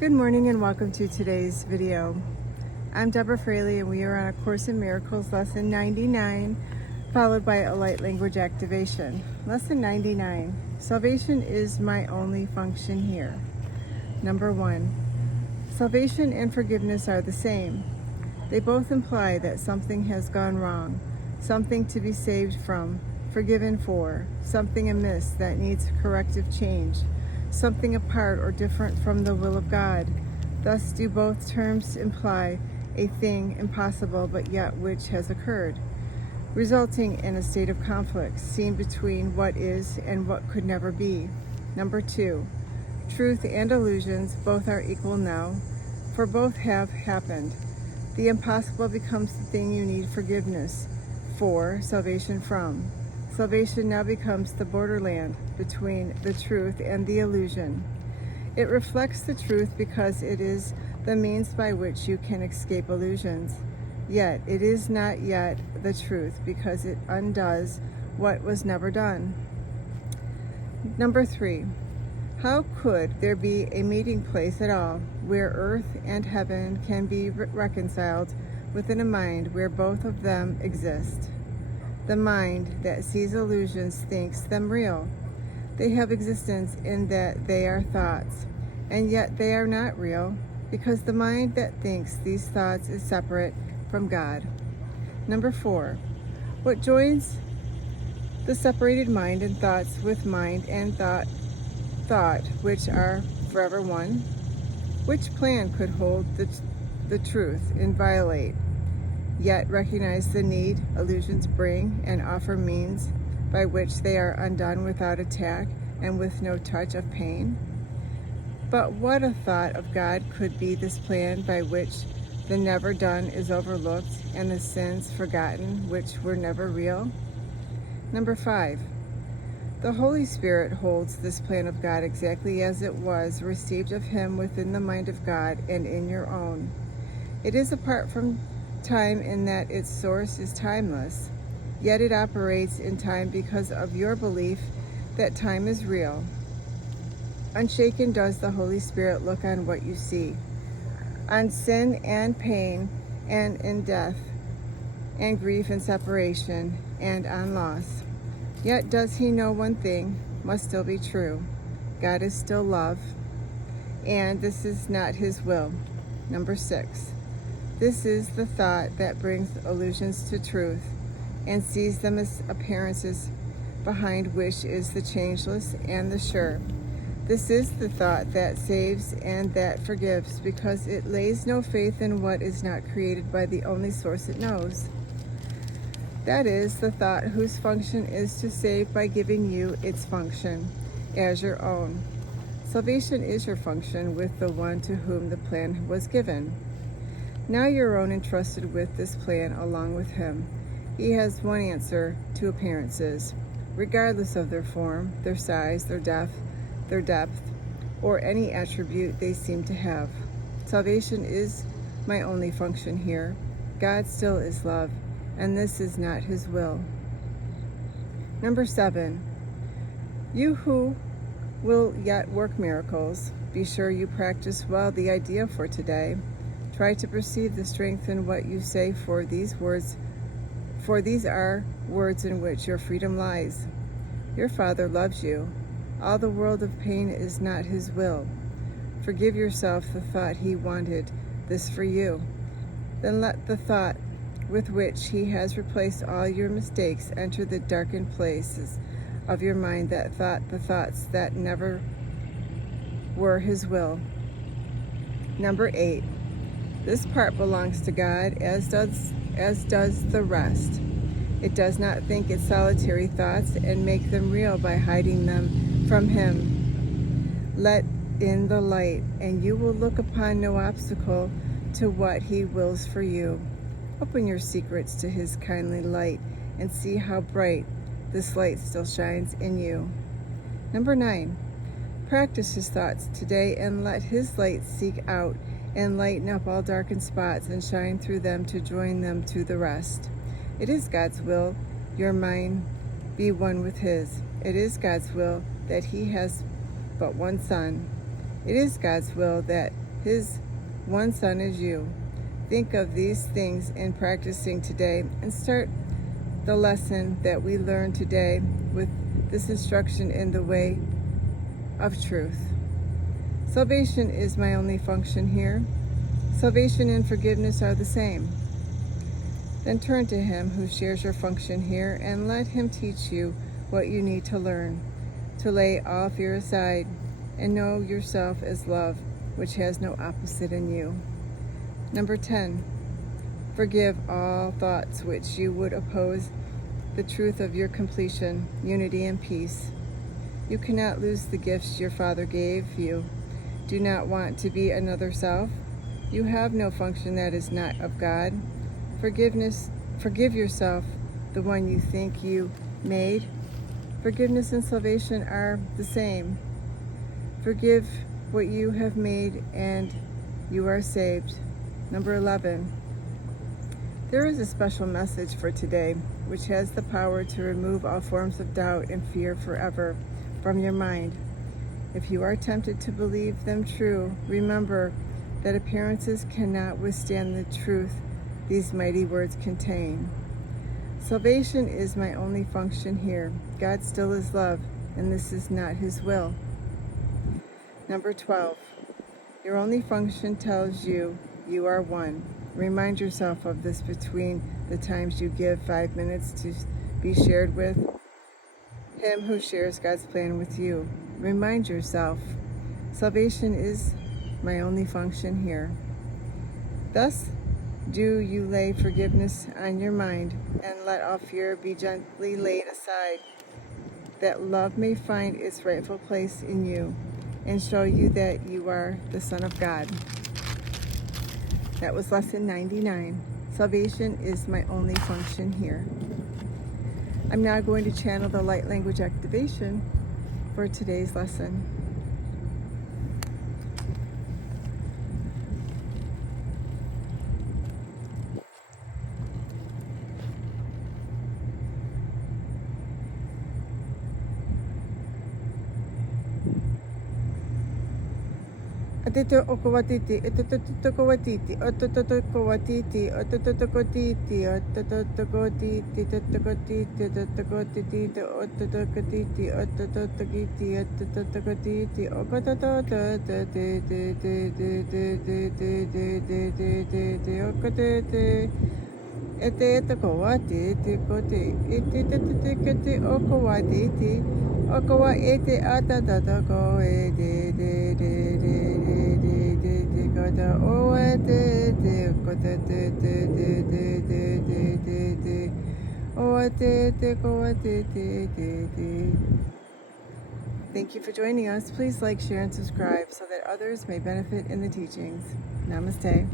Good morning and welcome to today's video. I'm Deborah Fraley and we are on A Course in Miracles lesson 99, followed by a light language activation. Lesson 99, salvation is my only function here. Number 1, salvation and forgiveness are the same. They both imply that something has gone wrong, something to be saved from, forgiven for, something amiss that needs corrective change, something apart or different from the will of God. Thus do both terms imply a thing impossible but yet which has occurred, resulting in a state of conflict seen between what is and what could never be. Number 2, truth and illusions both are equal now, for both have happened. The impossible becomes the thing you need forgiveness for, salvation from. Salvation now becomes the borderland between the truth and the illusion. It reflects the truth because it is the means by which you can escape illusions. Yet it is not yet the truth because it undoes what was never done. Number 3, how could there be a meeting place at all where earth and heaven can be reconciled within a mind where both of them exist? The mind that sees illusions thinks them real. They have existence in that they are thoughts, and yet they are not real because the mind that thinks these thoughts is separate from God. Number 4, what joins the separated mind and thoughts with mind and thought, which are forever one? Which plan could hold the truth and violate, yet recognize the need illusions bring and offer means by which they are undone without attack and with no touch of pain? But what a thought of God could be this plan by which the never done is overlooked and the sins forgotten which were never real? Number 5, the Holy Spirit holds this plan of God exactly as it was received of Him within the mind of God and in your own. It is apart from time in that its source is timeless, yet it operates in time because of your belief that time is real. Unshaken does the Holy Spirit look on what you see, on sin and pain, and in death, and grief and separation, and on loss. Yet does He know one thing must still be true. God is still love, and this is not His will. Number 6, this is the thought that brings illusions to truth and sees them as appearances behind which is the changeless and the sure. This is the thought that saves and that forgives because it lays no faith in what is not created by the only source it knows. That is the thought whose function is to save by giving you its function as your own. Salvation is your function with the one to whom the plan was given. Now your own entrusted with this plan along with Him. He has one answer to appearances, regardless of their form, their size, their depth, or any attribute they seem to have. Salvation is my only function here. God still is love, and this is not His will. Number 7, you who will yet work miracles, be sure you practice well the idea for today. Try to perceive the strength in what you say, for these are words in which your freedom lies. Your Father loves you. All the world of pain is not His will. Forgive yourself the thought He wanted this for you. Then let the thought with which He has replaced all your mistakes enter the darkened places of your mind the thoughts that never were His will. Number 8, this part belongs to God as does the rest. It does not think its solitary thoughts and make them real by hiding them from Him. Let in the light, and you will look upon no obstacle to what He wills for you. Open your secrets to His kindly light and see how bright this light still shines in you. Number 9, practice His thoughts today and let His light seek out and lighten up all darkened spots and shine through them to join them to the rest. It is God's will your mind be one with His. It is God's will that He has but one Son. It is God's will that His one Son is you. Think of these things in practicing today and start the lesson that we learned today with this instruction in the way of truth. Salvation is my only function here. Salvation and forgiveness are the same. Then turn to Him who shares your function here and let Him teach you what you need to learn, to lay all fear aside and know yourself as love, which has no opposite in you. Number 10, forgive all thoughts which you would oppose the truth of your completion, unity, and peace. You cannot lose the gifts your Father gave you. Do not want to be another self. You have no function that is not of God. Forgive yourself, the one you think you made. Forgiveness and salvation are the same. Forgive what you have made and you are saved. Number 11. There is a special message for today, which has the power to remove all forms of doubt and fear forever from your mind. If you are tempted to believe them true, remember that appearances cannot withstand the truth these mighty words contain. Salvation is my only function here. God still is love, and this is not His will. Number 12. Your only function tells you you are one. Remind yourself of this between the times you give 5 minutes to be shared with Him who shares God's plan with you. Remind yourself, salvation is my only function here. Thus, do you lay forgiveness on your mind and let all fear be gently laid aside, that love may find its rightful place in you and show you that you are the Son of God. That was lesson 99. Salvation is my only function here. I'm now going to channel the light language activation for today's lesson. Atito okowatiti, atotokowatiti, atotokowatiti, atotokotiti, atotokotiti, atotokotiti, atotokotiti, atotokotiti, atotokiti, atotokotiti, okotototi, etokowatiti, kote, etititi, okowatiti, okowa ete atatoko, Thank you for joining us. Please like, share, and subscribe so that others may benefit in the teachings. Namaste.